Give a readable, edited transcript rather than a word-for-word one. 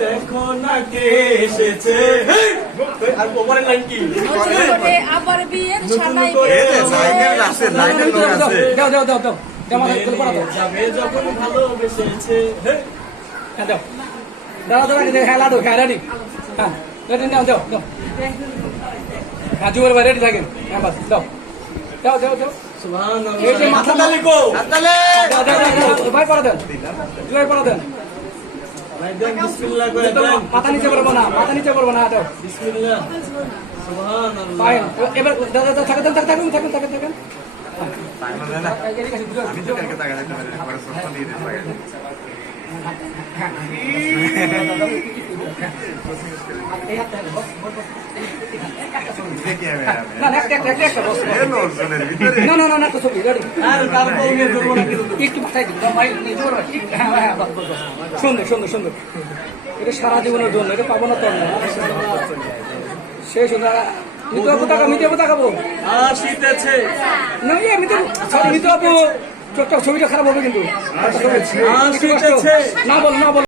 দেখো না কে এসেছে। আর ওপরের লাইন কি? আবার বিয়ের সানাই দাও দাও দাও দাও যাবে যখন ভালোবেসেছে। দাও দাও দাও খেলা দাও খেলা রেডি হ্যাঁ রেডি নাও দাও দাও হ্যাঁ জুয়েল ভাই রেডি থাকেন হ্যাঁ বাস দাও দাও দাও দাও সুবহানাল্লাহ। এই যে মাথা তালি কো। দাও দাও দাও ভাই পড়া দেন জুয়েল পড়া দেন ভাই দেন বিসমিল্লাহ করে দেন। মাথা নিচে করবো না মাথা নিচে করবো না দাও বিসমিল্লাহ। সুবহানাল্লাহ। ভাই এবার দাও দাও থাকেন থাকেন থাকেন থাকেন থাকেন আমি তো কালকে টাকা দিতে পারি পরে সস্তা দিয়ে দিতে পারি না না একটা বস এলো জনের ভিতরে না না না না তো ছবি রেডি আর তারপর নিয়ে করব না কিন্তু। একটু পাঠাই দিন ভাই নিজে করো হ্যাঁ হ্যাঁ বাস বাস সুন্দর সুন্দর সুন্দর এটা সারা জীবনের জন্য এটা পাবো না তো না শেষ হলো মিতে তাকাবো আসিতেছে। না মিতে সরি মিতে আপু চোখটা ছবিটা খারাপ হবে কিন্তু আসিতেছে। না বল